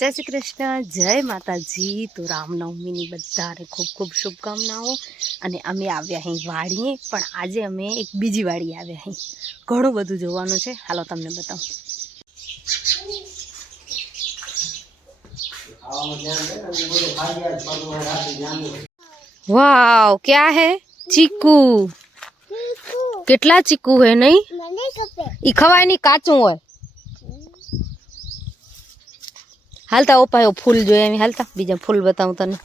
जय श्री कृष्ण, जय माताजी। तो रामनवमीनी बधाने खूब खूब शुभकामनाओं। अने अमे आव्या हई वाड़ीए, पण आजे अमे एक बीजी वाड़ी आव्या हई। घणुं बधुं जोवानुं छे, हालो तमने बतावुं। वाव, क्या है? चीकू। केटला चीकू है नहीं? ई खवाय नहीं, काचुं होय। हालता ओपायो फूल जो हालता बीजा फूल बताऊं तने।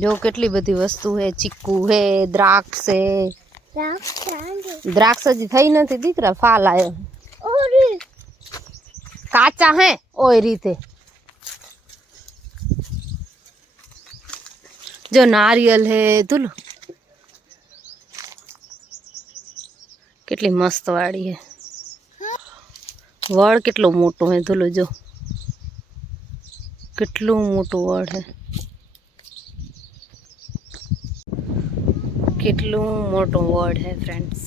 जो केटली बधी वस्तु है, चीकू है, द्राक्ष है। द्राक्ष हजी थई नथी दीकरा, फाल आयो। काचा है ओय रीते। जो नारियल है तुलो केटली मस्त वाड़ी है। वड़ केटलो मोटो है तुलो जो केटलू मोटो वड़ है, केटलू मोटो वड़ है फ्रेंड्स।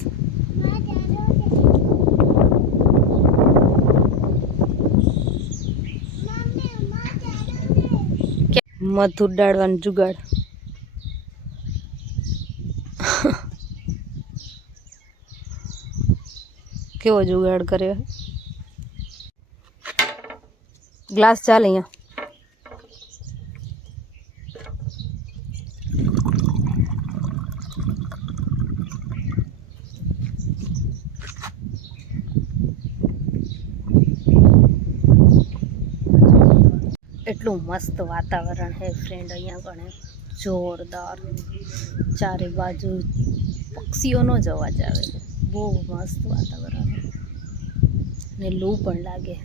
मधु डाळवान जुगाड़। केवो जुगाड़ कर्यो है। ग्लास चाल अहींया। एटलू मस्त वातावरण है फ्रेंड अहींया कणे, जोरदार। चारे बाजू पक्षीओनो ज अवाज आवे। बहु मस्त वातावरण है ने लू पण लागे।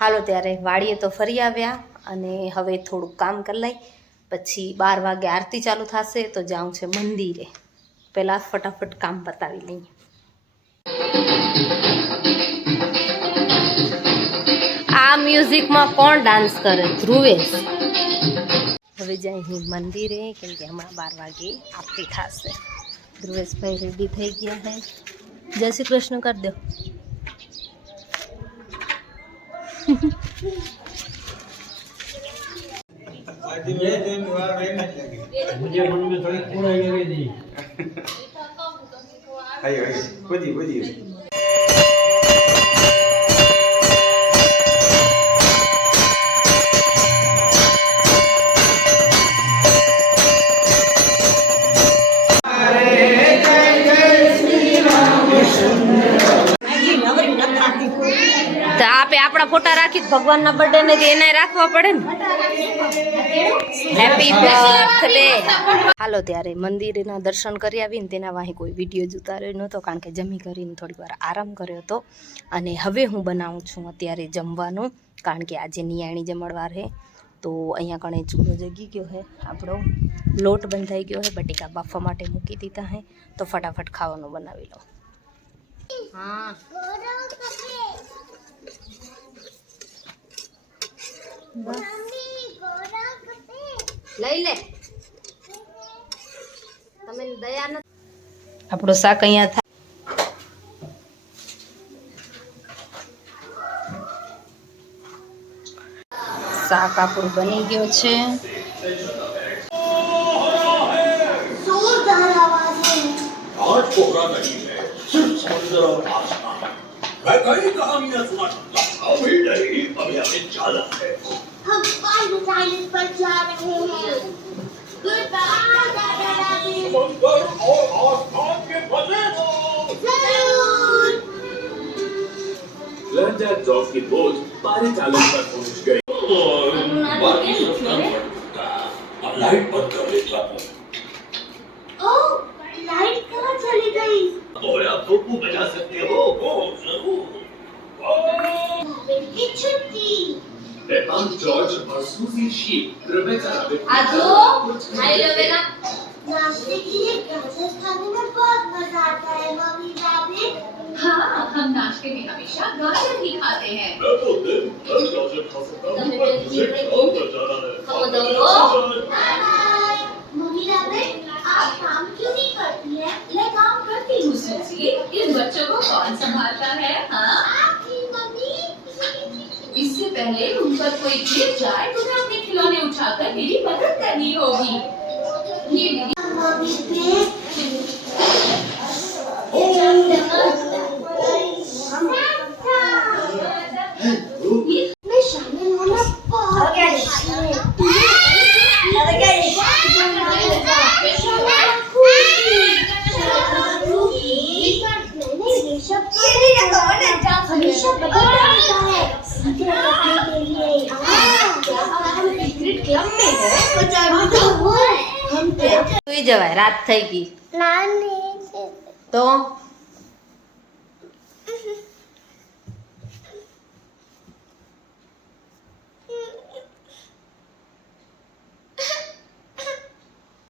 हालो त्यारे वाड़ीए तो फरी आव्या अने हवे थोड़ुं काम कर लई, पछी 12 वागे आरती चालू थशे तो जाऊं छे मंदिरे। पहेला फटाफट काम पतावी लईए। आ म्यूजिक में कौन डांस करे? ध्रुवेश। हवे जाई हूँ मंदिरे केम के हमारा 12 वागे आरती थशे। ध्रुवेश भाई रेडी थई गया है। जय श्री कृष्ण कर दो। मुझे मन में थोड़ी कूड़ाई लगी थी। तो आपे अपना फोटा राखी भगवान ना बर्थडे ने एना राखवा पड़े ने। Happy birthday. हालो त्यारे मंदिरना दर्शन करी आवीने तेना वाहे कोई विडियो ज उतार्यो नहोतो, कारण के जमी करीने थोड़ी वार आराम कर्यो तो। अने हवे हूँ बनावुं छुं अत्यारे जमवानुं, कारण के आजे नियाणी जमणवार है। तो अहींया कणे चूलो जगी गयो है, आपणो लोट बंधाई गयो है, बटेका बाफवा माटे मूकी दीधा है। तो फटाफट खावानुं बनावी लो। हाँ लई ले तमे दया न। आपणो शाक अहींया था। शाक આપણું બની ગયો છે। आज कोहरा नहीं है, सिर्फ समुद्र और आसमान। मैं कई कहानियां सुना सकता हूँ। अभी नहीं, अभी हमें जाना है। हम पाइलट आइलैंड पर जा रहे हैं। गुड बाय दादा दादी। समुद्र और आसमान के मजे लो। जरूर। लंडन डॉक की बोट पारिचालन पर पहुंच गई। बाकी सब काम पर टूटा। अब लाइट बंद कर देता हूँ। ओह, लाइट कहाँ चली गई? बोया फूफू बजा सकते हो? ओह, जरूर। की छुट्टी। I'm George और सूजी शीप रिबेका रबिट। आजो खाई लो बेटा। नाश्ते के लिए गाजर खाने में बहुत मजा आता है मम्मी दादी। हाँ, हम नाश्ते में हमेशा गाजर ही खाते हैं। मैं तो दिन भर गाजर खा सकता हूँ, पर मुझे काम पर जाना है। Bye bye. मम्मी दादी, आप काम क्यों नहीं करती हैं? मैं काम करती हूँ सूजी। इन बच्चों को कौन संभालता है? हाँ? आपकी मम्मी। इससे पहले उन पर कोई गिर जाए तो मैं अपने खिलौने उठाकर मेरी मदद करनी होगी। ये मेरी मम्मी पे मैं शामिल होना बहुत हमेशा बदलता रहता है सीधे रखने के लिए हम सीक्रेट क्लब में हैं हम સુઈ જવાય રાત થઈ ગઈ नानी તો